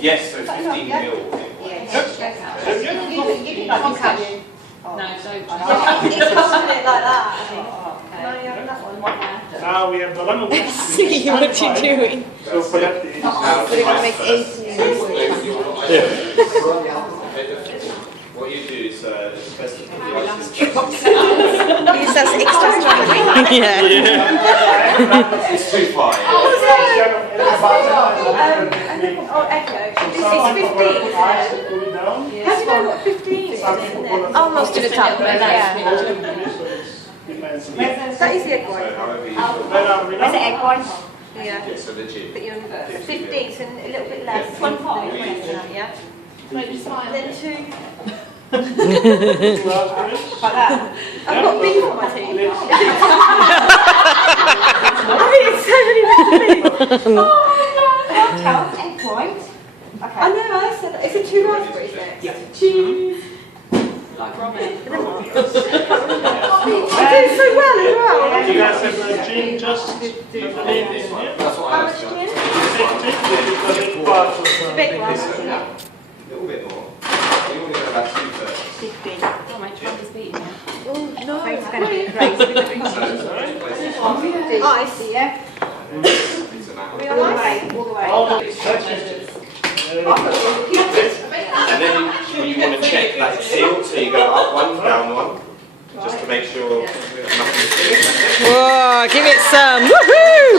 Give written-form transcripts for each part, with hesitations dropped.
Yes, so 15 mil. Now we have the lemon. See what you're doing. So for that, We're going to make 8 What you do is specify the ice. He says extra strawberry. Yeah. It's too fine. Almost to the top, but yeah. That is the egg white. That's the egg white. Yeah, so legit. But you're 15, so a little bit less. 1.5. Yeah. Then 2. Like that. I've got beef on my teeth. I eat so many things. Oh my god. Egg white. Okay. I know, I said that. Is it 2 raspberries there? Yeah. Cheese. Like ramen. I do so well as well. Do you guys have gin just to leave in here? That's what How much gin? 50. Big one. A little bit more. You only got about 2/3. 15. Oh, my trunk is beating now. Oh, no. Ice, yeah? All the way. And then you want to check that it's sealed, so you go up 1, down 1, just to make sure nothing's sealed. Whoa, give it some. Woohoo!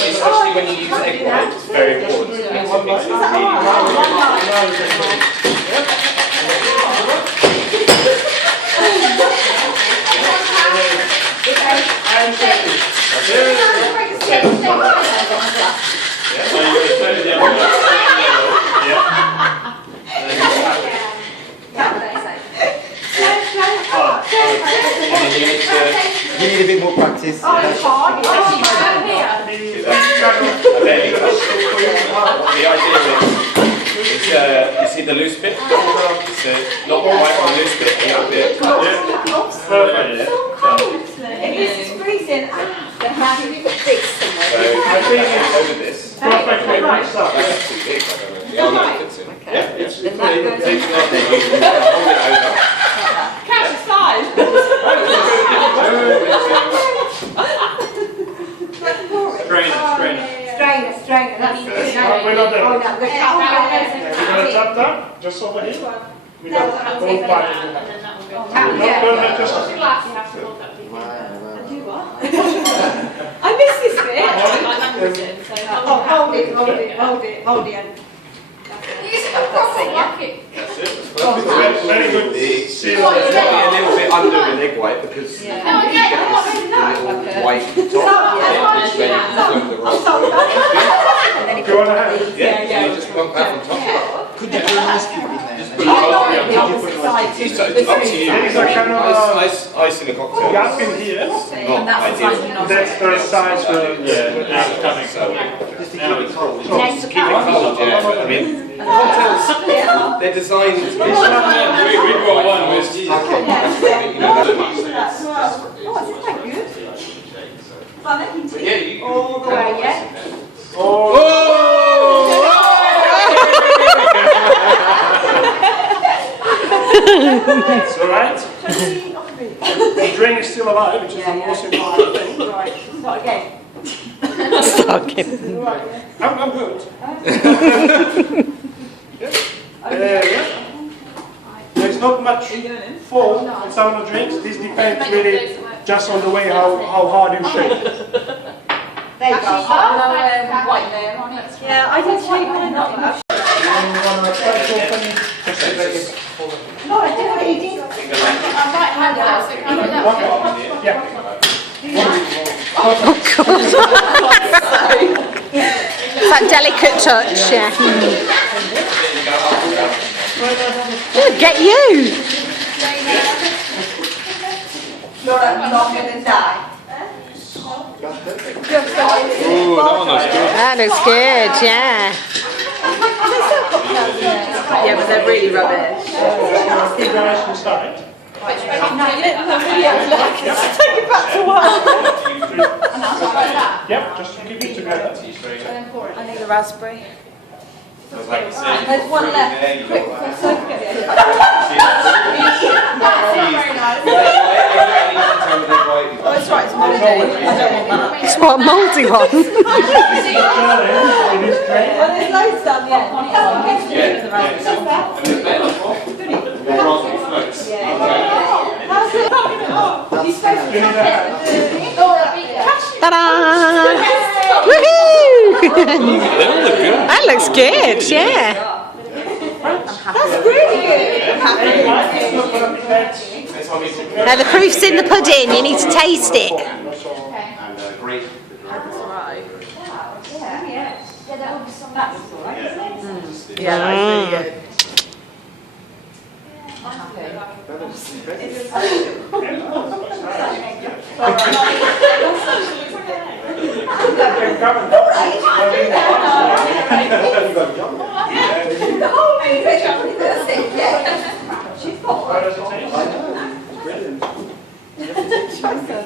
Especially when you use egg white, it's very important. It makes it really You need a bit more practice. The idea is, you see the loose bit? It's not quite on the loose bit, a little bit. It is freezing. Then how do you put this somewhere? So, I think it's over this. That's too big, I don't know. Yeah, no, it fits in. Yeah, it's Then that goes takes it up, then you hold it over. Catch the size. Strainer. That's good. We're not there. Oh, no. We're going to tap that, just over here. We got both parties. I missed this bit. Hold it. That's it. Very good. It's probably a little bit under the egg white because you get this little white top, which then you can float the roll. Do you want to have it? Yeah, you just plonk that on top. Could you put an ice cube in there? Just put it on. It's up to you. Ice in a cocktail. Gap in here. Not ideal. That's the size for Just to keep it cold. Just keep it cold, yeah. I mean, cocktails, they're designed to be. We got one with Jesus. Oh, is it quite good? Yeah, you All the way, yeah? It's alright. The drink is still alive, which is the most important thing. Right, start again. I'm good. There's not much foam in some of the drinks. This depends really just on the way how hard you shake. There you go. White there on it. Yeah, I did shake mine not much. No, I didn't eat it. I'm right-handed. Yeah. That delicate touch, yeah. Look, get you! longer than that. Ooh, that one looks good. That looks good, yeah. Yeah, but they're really rubbish. You guys can start. Take it back to work. Yep, just keep it together. I think the raspberry. There's one left. Quick, Oh, it's right, it's mouldy. I don't want that. It's what, mouldy one? It is great. Well, there's loads down the end. How's it? You're supposed to tap it. Ta-da! Woohoo! That looks good, yeah. That's really good. Now the proof's in the pudding, you need to taste it. And great. Yeah, that's really good. The whole thing is actually the same. Yeah. She's got one. How does it taste? Brilliant. Trust her.